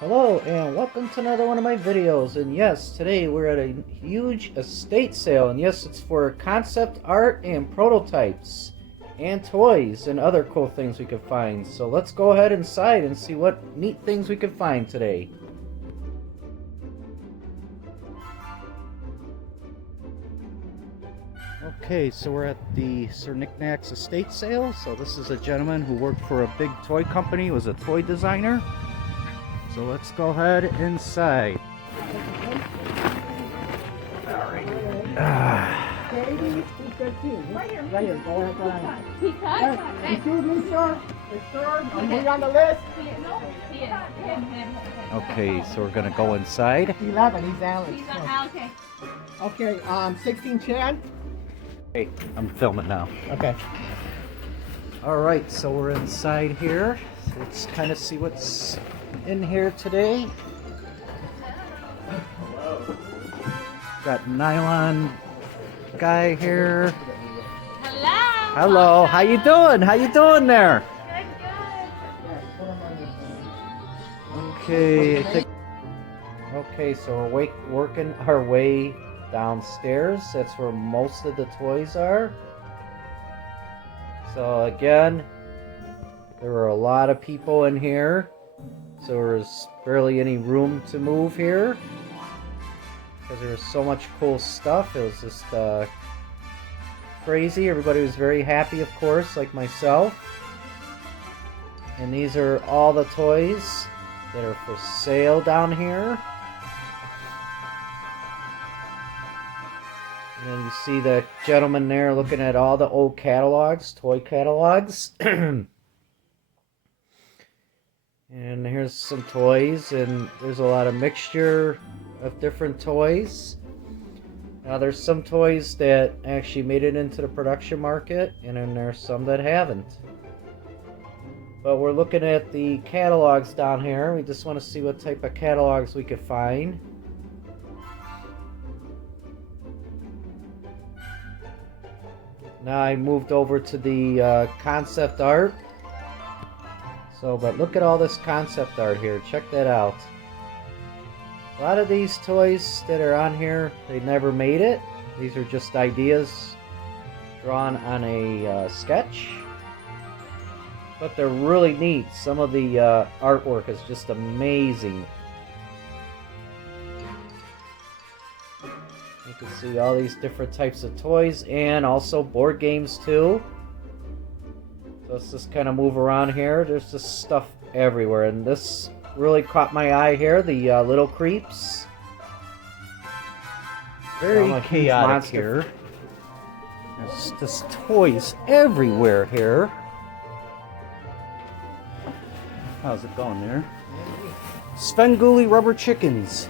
Hello and welcome to another one of my videos, and yes, today we're at a huge estate sale, and yes, it's for concept art and prototypes and toys and other cool things we could find. So let's go ahead inside and see what neat things we could find today. Okay, so we're at the Sir Knickknacks estate sale. So this is a gentleman who worked for a big toy company, was a toy designer. So let's go ahead inside. Alright. Right here, go ahead. He cut? Excuse me, sir. Are you on the list? Okay, so we're gonna go inside. 11, he's Alex. Okay. Okay, 16 Chan. Hey, I'm filming now. Okay. Alright, so we're inside here. So let's kind of see what's in here today. Got nylon guy here. Hello. Hello, how you doing? How you doing there? Okay, I think. Okay, so we're working our way downstairs. That's where most of the toys are. So again, there were a lot of people in here. So there's barely any room to move here because there was so much cool stuff. It was just crazy. Everybody was very happy, of course, like myself. And these are all the toys that are for sale down here. And then you see the gentleman there looking at all the old catalogs, toy catalogs. And here's some toys, and there's a lot of mixture of different toys. Now there's some toys that actually made it into the production market, and then there's some that haven't. But we're looking at the catalogs down here. We just want to see what type of catalogs we could find. Now I moved over to the concept art. So, but look at all this concept art here. Check that out. A lot of these toys that are on here, they never made it. These are just ideas drawn on a sketch. But they're really neat. Some of the artwork is just amazing. You can see all these different types of toys and also board games too. So let's just kind of move around here. There's just stuff everywhere, and this really caught my eye here. The Little Creeps. Very chaotic here. There's just toys everywhere here. How's it going there? Svengoolie rubber chickens.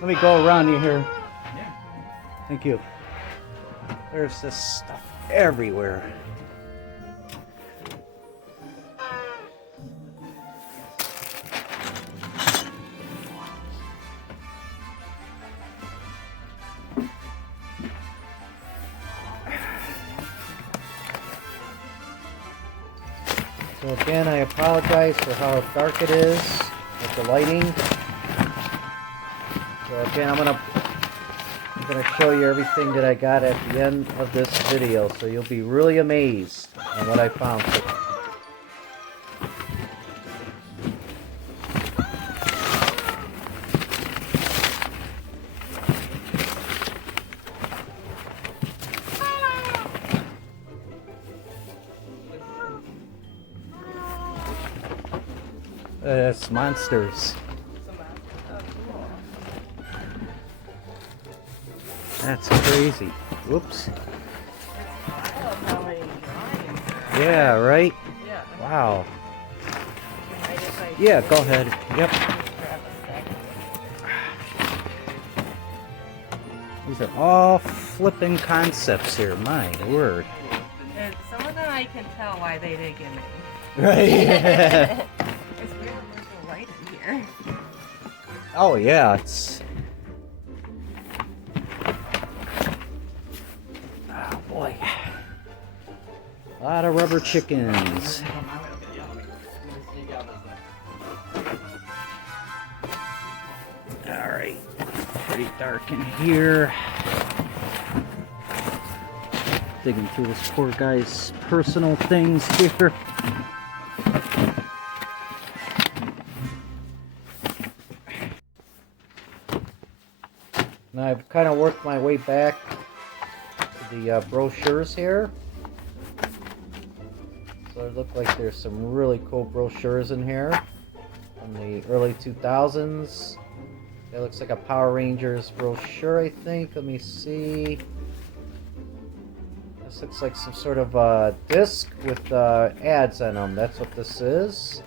Let me go around you here. Thank you. There's this stuff everywhere. So again, I apologize for how dark it is with the lighting. So again, I'm gonna show you everything that I got at the end of this video, so you'll be really amazed at what I found. That's monsters. That's crazy. Whoops. Yeah, right? Wow. Yeah, go ahead. Yep. These are all flipping concepts here. My word. And some of them I can tell why they didn't get made. Right. It's weird there's no light in here. Oh yeah, it's. Oh boy. A lot of rubber chickens. pretty dark in here. Digging through this poor guy's personal things here. Now I've kind of worked my way back to the brochures here. So it looks like there's some really cool brochures in here from the early 2000s. It looks like a Power Rangers brochure, I think. Let me see. This looks like some sort of disc with ads on them. That's what this is.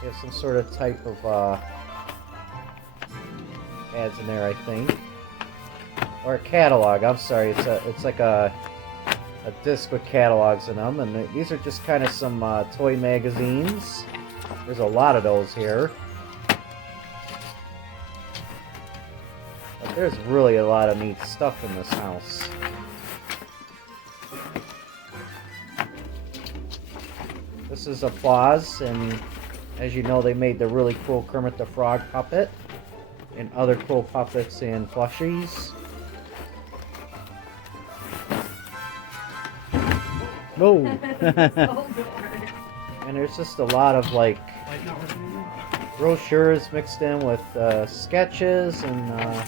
They have some sort of type of ads in there, I think, or a catalog. I'm sorry, it's like a disc with catalogs in them, and these are just kind of some toy magazines. There's a lot of those here. But there's really a lot of neat stuff in this house. This is Applause, and as you know, they made the really cool Kermit the Frog puppet and other cool puppets and plushies. Whoa! And there's just a lot of like brochures mixed in with sketches and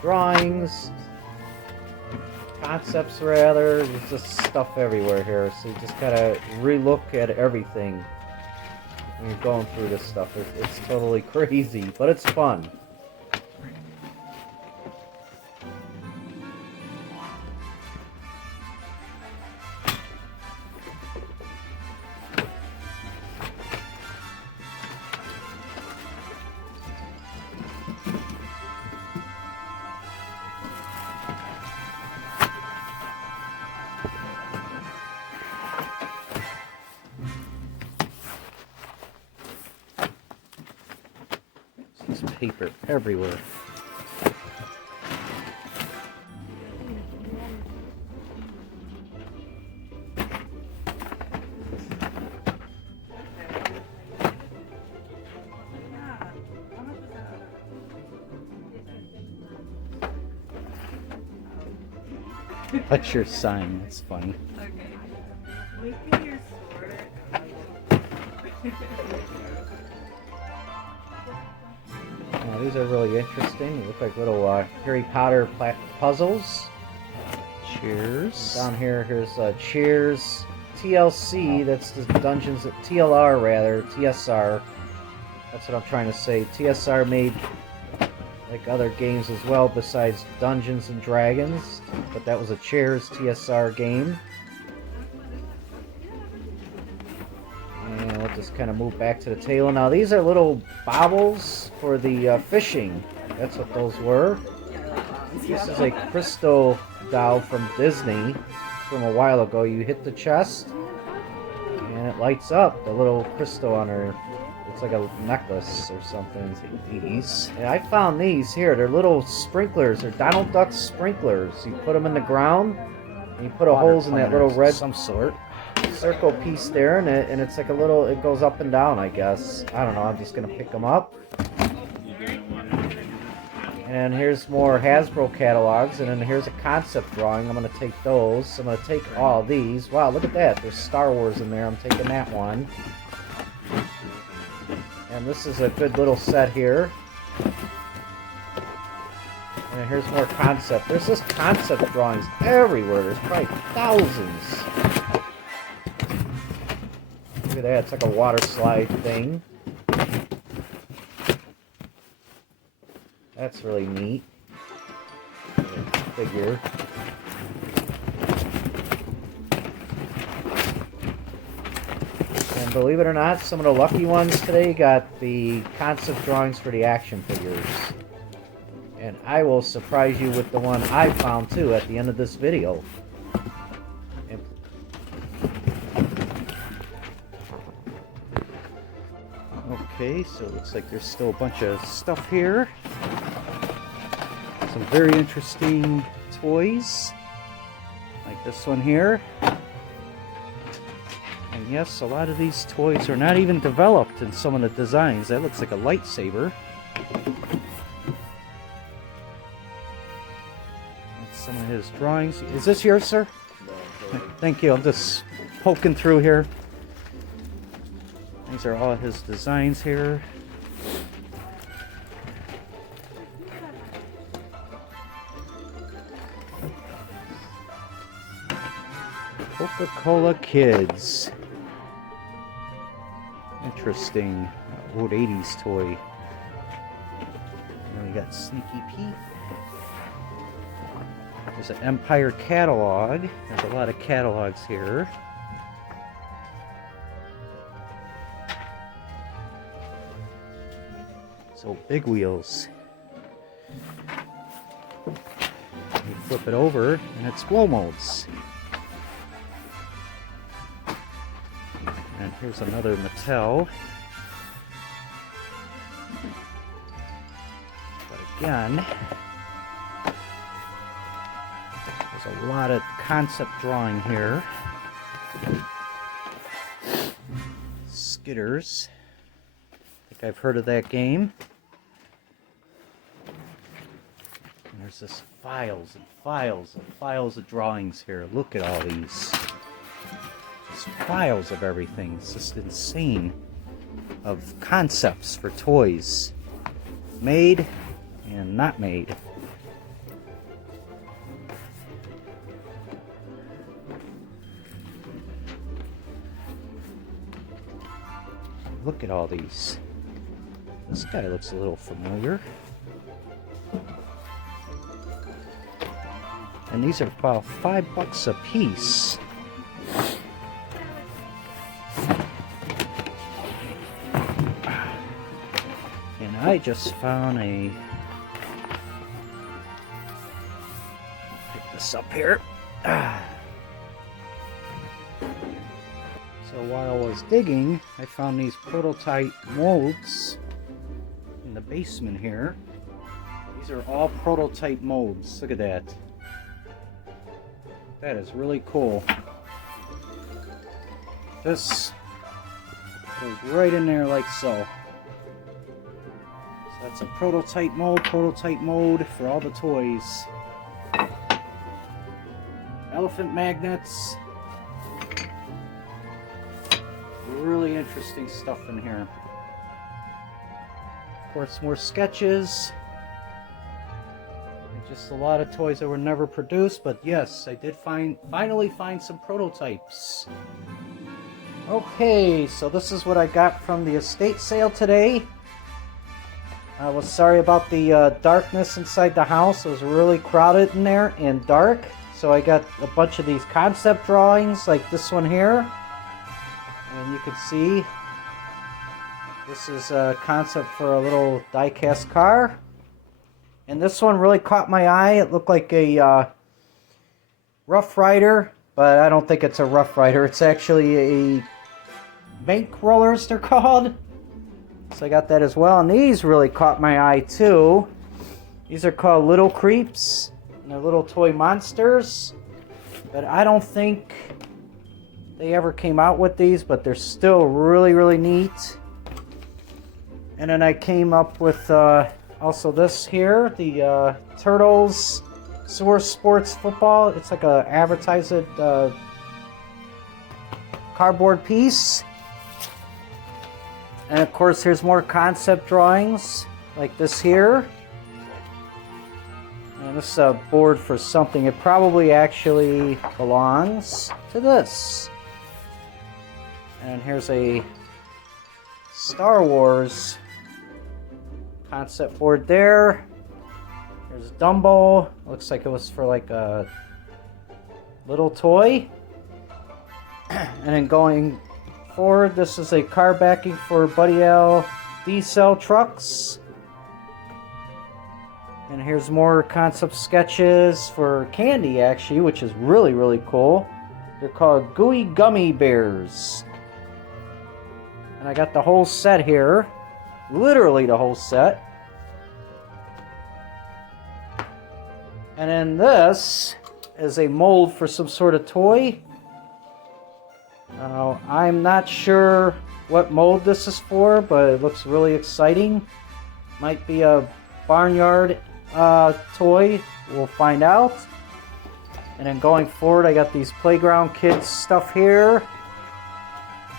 drawings, concepts rather. There's just stuff everywhere here, so you just gotta relook at everything when you're going through this stuff. It's totally crazy, but it's fun. There's paper everywhere. That's your sign. That's funny. Okay. Look at your sword. These are really interesting. They look like little Harry Potter puzzles. Cheers. Down here, here's Cheers TLC. That's the Dungeons, TLR rather, TSR. That's what I'm trying to say. TSR made like other games as well besides Dungeons and Dragons, but that was a Cheers TSR game. And we'll just kind of move back to the table. Now these are little baubles for the fishing. That's what those were. This is a crystal doll from Disney from a while ago. You hit the chest and it lights up, the little crystal on her. It's like a necklace or something. These. Yeah, I found these here. They're little sprinklers. They're Donald Duck sprinklers. You put them in the ground and you put a holes in that little red some sort circle piece there, and it's like a little, it goes up and down, I guess. I don't know, I'm just gonna pick them up. And here's more Hasbro catalogs, and then here's a concept drawing. I'm gonna take those. I'm gonna take all these. Wow, look at that, there's Star Wars in there. I'm taking that one. And this is a good little set here. And here's more concept. There's just concept drawings everywhere. There's probably thousands. Look at that, it's like a water slide thing. That's really neat. Figure. And believe it or not, some of the lucky ones today got the concept drawings for the action figures. And I will surprise you with the one I found too at the end of this video. Okay, so it looks like there's still a bunch of stuff here. Some very interesting toys, like this one here. And yes, a lot of these toys are not even developed in some of the designs. That looks like a lightsaber. some of his drawings. Is this yours, sir? Thank you. I'm just poking through here. These are all his designs here. Coca-Cola Kids. Interesting. Old 80s toy. And we got Sneaky Pete. There's an Empire catalog. There's a lot of catalogs here. So Big Wheels. You flip it over and it's glow molds. And here's another Mattel. But again, there's a lot of concept drawing here. Skitters. I think I've heard of that game. And there's just files and files and files of drawings here. Look at all these. Just files of everything. It's just insane. Of concepts for toys. Made and not made. Look at all these. This guy looks a little familiar. And these are about $5 a piece. And I just found a... Pick this up here. So while I was digging, I found these prototype molds in the basement here. These are all prototype molds. Look at that. That is really cool. This goes right in there like so. So that's a prototype mold for all the toys. Elephant magnets. Really interesting stuff in here. Of course, more sketches. And just a lot of toys that were never produced, but yes, I did finally find some prototypes. Okay, so this is what I got from the estate sale today. I was sorry about the darkness inside the house. It was really crowded in there and dark. So I got a bunch of these concept drawings, like this one here. And you can see this is a concept for a little die-cast car. And this one really caught my eye. It looked like a Rough Rider, but I don't think it's a Rough Rider. It's actually a bank rollers, they're called. So I got that as well. And these really caught my eye too. These are called Little Creeps. And they're little toy monsters. But I don't think they ever came out with these, but they're still really, really neat. And then I came up with also this here, the Turtles Sewer Sports Football. It's like a advertised cardboard piece. And of course, here's more concept drawings, like this here. And this is a board for something. It probably actually belongs to this. And here's a Star Wars concept board there. There's Dumbo. Looks like it was for like a little toy. And then going forward, this is a car backing for Buddy L D-Cell trucks. And here's more concept sketches for candy, actually, which is really, really cool. They're called Gooey Gummy Bears. And I got the whole set here. Literally the whole set. And then this is a mold for some sort of toy. I'm not sure what mold this is for, but it looks really exciting. Might be a barnyard toy. We'll find out. And then going forward, I got these Playground Kids stuff here.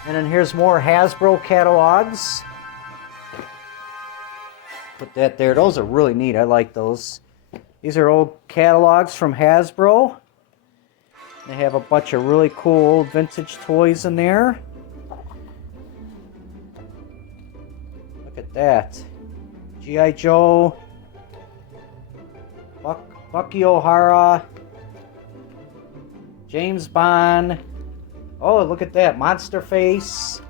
And then here's more Hasbro catalogs. Put that there. Those are really neat. I like those. These are old catalogs from Hasbro. They have a bunch of really cool old vintage toys in there. Look at that. G.I. Joe. Bucky O'Hara. James Bond. Oh, look at that. Monster Face.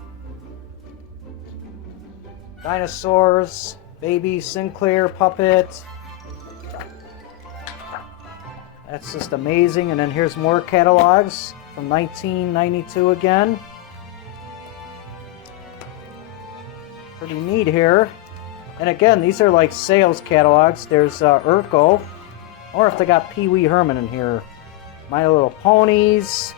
Dinosaurs. Baby Sinclair puppet. That's just amazing. And then here's more catalogs from 1992 again. Pretty neat here. And again, these are like sales catalogs. There's Urkel. Or if they got Pee Wee Herman in here. My Little Ponies.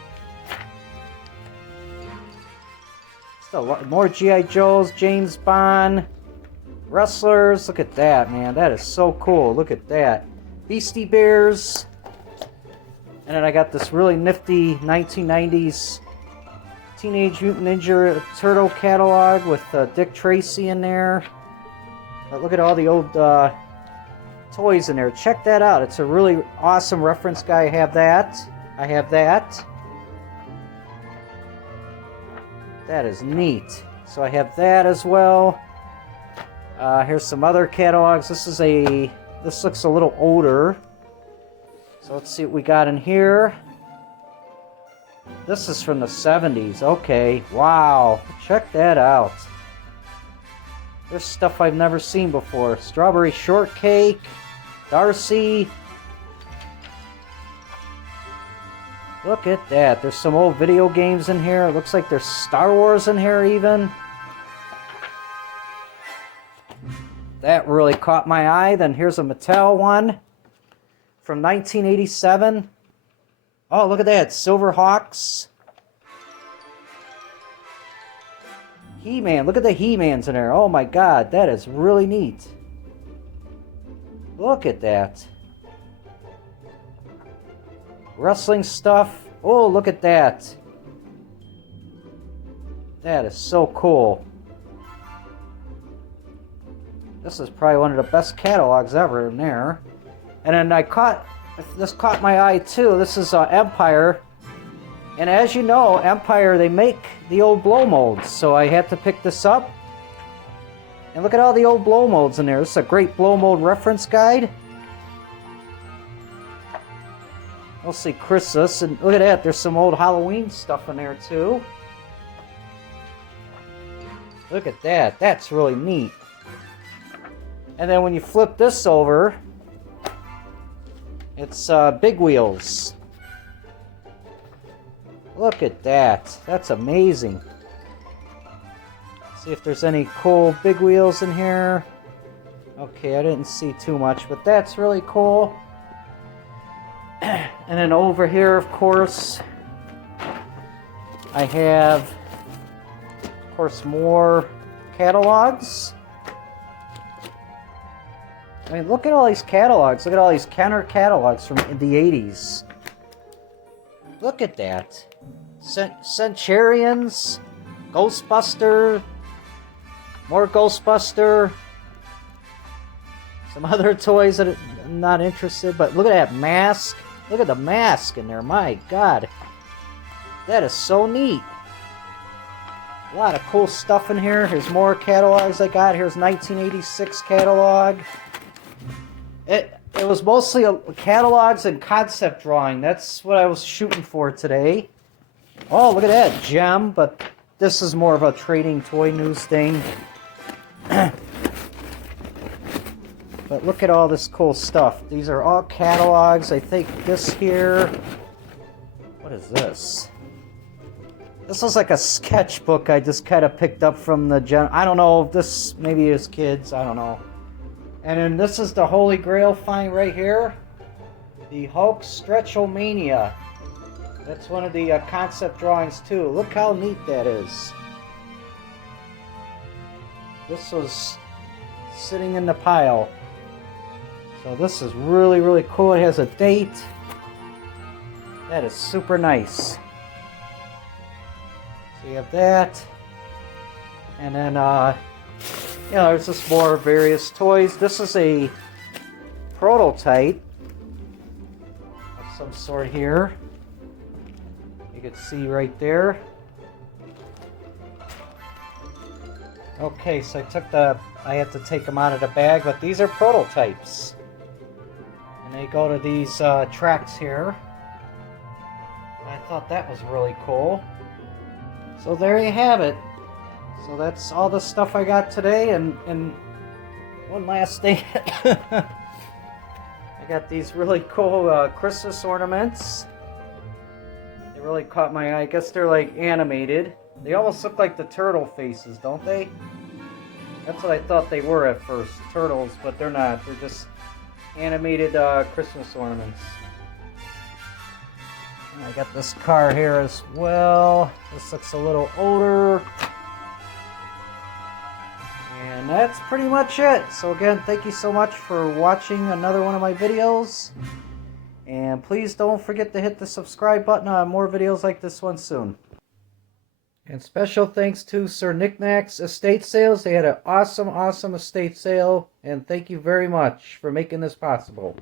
Just a lot more G.I. Joes, James Bond, wrestlers. Look at that, man. That is so cool. Look at that. Beastie Bears. And then I got this really nifty 1990s Teenage Mutant Ninja Turtle catalog with Dick Tracy in there. But look at all the old toys in there. Check that out. It's a really awesome reference guy. I have that. That is neat. So I have that as well. Here's some other catalogs. This looks a little older. So let's see what we got in here. This is from the 70s. Okay. Wow. Check that out. There's stuff I've never seen before. Strawberry Shortcake. Darcy. Look at that. There's some old video games in here. It looks like there's Star Wars in here even. That really caught my eye. Then here's a Mattel one from 1987. Oh, look at that. Silverhawks. He-Man. Look at the He-Mans in there. Oh my god. That is really neat. Look at that. Wrestling stuff. Oh, look at that. That is so cool. This is probably one of the best catalogs ever in there. And then this caught my eye too. This is Empire. And as you know, Empire, they make the old blow molds. So I had to pick this up. And look at all the old blow molds in there. This is a great blow mold reference guide. We'll see Christmas. And look at that. There's some old Halloween stuff in there too. Look at that. That's really neat. And then when you flip this over, it's Big Wheels. Look at that. That's amazing. See if there's any cool Big Wheels in here. Okay, I didn't see too much, but that's really cool. And then over here, of course, I have, of course, more catalogs. I mean, look at all these catalogs. Look at all these Kenner catalogs from the 80s. Look at that. Centurions, Ghostbuster, more Ghostbuster, some other toys that I'm not interested, but look at that mask. Look at the mask in there. My God. That is so neat. A lot of cool stuff in here. Here's more catalogs I got. Here's 1986 catalog. It was mostly catalogs and concept drawing. That's what I was shooting for today. Oh, look at that. Gem, but this is more of a trading toy news thing. But look at all this cool stuff. These are all catalogs. I think this here... What is this? This is like a sketchbook I just kind of picked up from the... I don't know. This maybe is kids. I don't know. And then this is the Holy Grail find right here. The Hulk Stretchomania. That's one of the concept drawings too. Look how neat that is. This was sitting in the pile. So this is really, really cool. It has a date. That is super nice. So you have that. And then, you know, there's just more various toys. This is a prototype of some sort here. You can see right there. Okay, so I had to take them out of the bag, but these are prototypes. And they go to these tracks here. I thought that was really cool. So there you have it. So that's all the stuff I got today, and one last thing. I got these really cool Christmas ornaments. They really caught my eye. I guess they're like animated. They almost look like the turtle faces, don't they? That's what I thought they were at first, turtles, but they're not. They're just animated Christmas ornaments. And I got this car here as well. This looks a little older. And that's pretty much it. So again, thank you so much for watching another one of my videos. And please don't forget to hit the subscribe button on more videos like this one soon. And special thanks to Sir Knickknack's estate sales. They had an awesome estate sale. And thank you very much for making this possible.